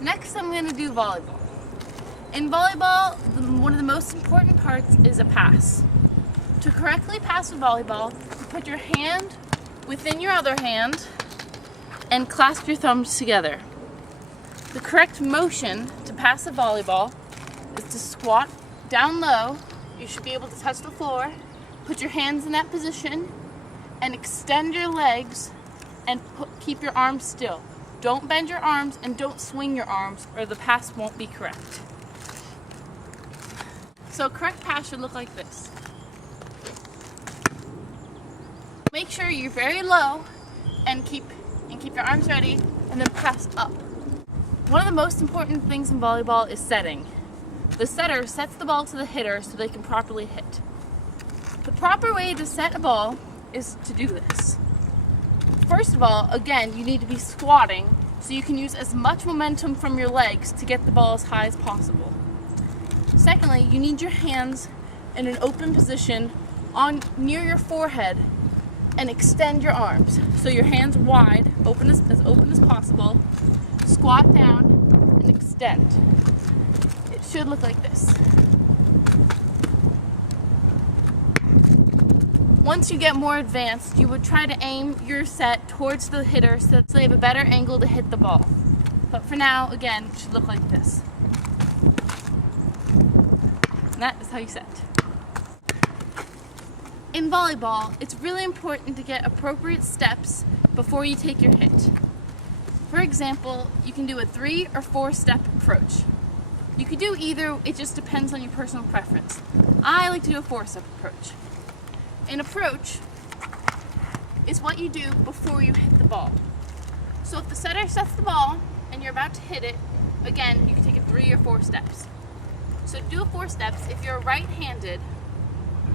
Next, I'm going to do volleyball. In volleyball, one of the most important parts is a pass. To correctly pass a volleyball, you put your hand within your other hand and clasp your thumbs together. The correct motion to pass a volleyball is to squat down low. You should be able to touch the floor. Put your hands in that position and extend your legs and keep your arms still. Don't bend your arms and don't swing your arms or the pass won't be correct. So a correct pass should look like this. Make sure you're very low and keep your arms ready and then press up. One of the most important things in volleyball is setting. The setter sets the ball to the hitter so they can properly hit. The proper way to set a ball is to do this. First of all, again, you need to be squatting so you can use as much momentum from your legs to get the ball as high as possible. Secondly, you need your hands in an open position near your forehead and extend your arms. So your hands wide, as open as possible, squat down and extend. It should look like this. Once you get more advanced, you would try to aim your set towards the hitter so they have a better angle to hit the ball. But for now, again, it should look like this. And that is how you set. In volleyball, it's really important to get appropriate steps before you take your hit. For example, you can do a 3 or 4 step approach. You could do either, it just depends on your personal preference. I like to do a 4-step approach. An approach is what you do before you hit the ball. So if the setter sets the ball and you're about to hit it, again, you can take it 3 or 4 steps. So to do a 4 steps, if you're right-handed,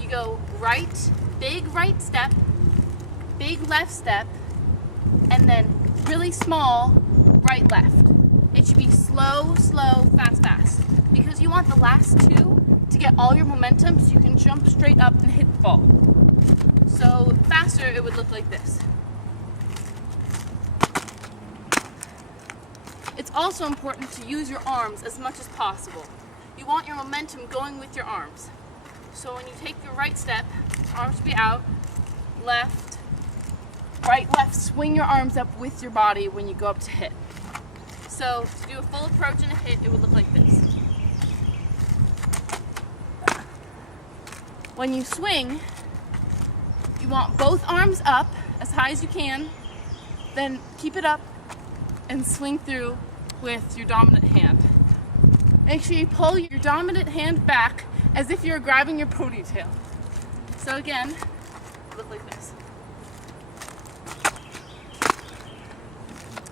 you go right, big right step, big left step, and then really small right left. It should be slow, slow, fast, fast. Because you want the last 2 to get all your momentum so you can jump straight up and hit the ball. So faster, it would look like this. It's also important to use your arms as much as possible. You want your momentum going with your arms. So when you take your right step, arms should be out, left, right, left, swing your arms up with your body when you go up to hit. So to do a full approach and a hit, it would look like this. When you swing, you want both arms up as high as you can, then keep it up and swing through with your dominant hand. Make sure you pull your dominant hand back as if you're grabbing your ponytail. So again, look like this.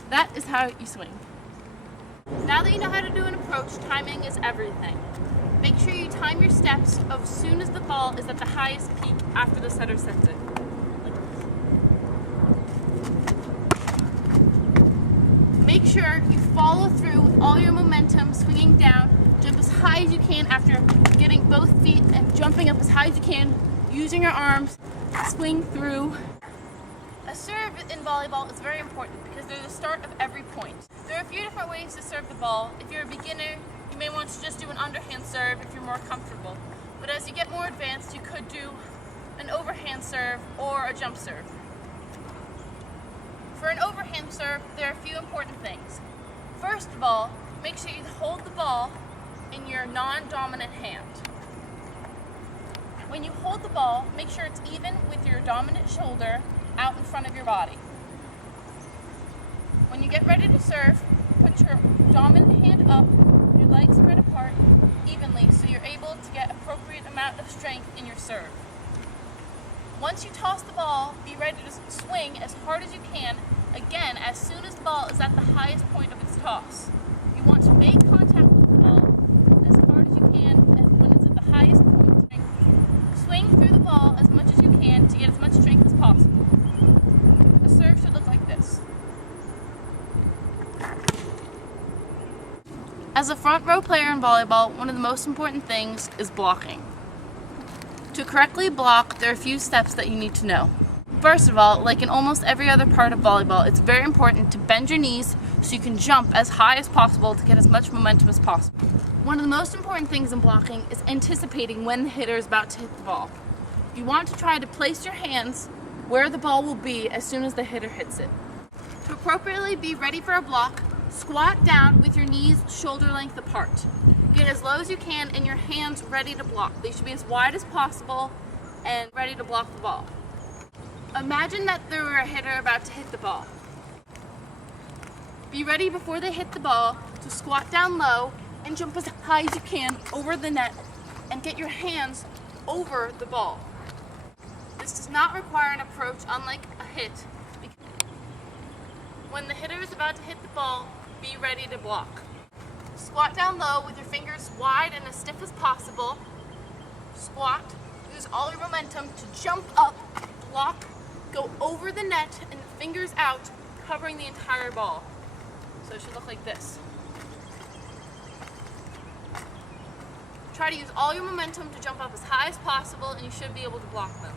That is how you swing. Now that you know how to do an approach, timing is everything. Make sure you time your steps as soon as the ball is at the highest peak after the setter sets it. Make sure you follow through with all your momentum, swinging down, jump as high as you can after getting both feet and jumping up as high as you can, using your arms, swing through. A serve in volleyball is very important because they're the start of every point. There are a few different ways to serve the ball. If you're a beginner, you may want to just do an underhand serve if you're more comfortable. But as you get more advanced, you could do an overhand serve or a jump serve. For an overhand serve, there are a few important things. First of all, make sure you hold the ball in your non-dominant hand. When you hold the ball, make sure it's even with your dominant shoulder out in front of your body. When you get ready to serve, put your dominant hand up, your legs spread apart evenly so you're able to get appropriate amount of strength in your serve. Once you toss the ball, be ready to swing as hard as you can, again, as soon as the ball is at the highest point of its toss. You want to make contact with the ball as hard as you can when it's at the highest point. Swing through the ball as much as you can to get as much strength as possible. A serve should look like this. As a front row player in volleyball, one of the most important things is blocking. To correctly block, there are a few steps that you need to know. First of all, like in almost every other part of volleyball, it's very important to bend your knees so you can jump as high as possible to get as much momentum as possible. One of the most important things in blocking is anticipating when the hitter is about to hit the ball. You want to try to place your hands where the ball will be as soon as the hitter hits it. To appropriately be ready for a block, squat down with your knees shoulder length apart. Get as low as you can and your hands ready to block. They should be as wide as possible and ready to block the ball. Imagine that there were a hitter about to hit the ball. Be ready before they hit the ball to squat down low and jump as high as you can over the net and get your hands over the ball. This does not require an approach unlike a hit. When the hitter is about to hit the ball, be ready to block. Squat down low with your fingers wide and as stiff as possible. Squat, use all your momentum to jump up, block, go over the net and fingers out, covering the entire ball. So it should look like this. Try to use all your momentum to jump up as high as possible and you should be able to block them.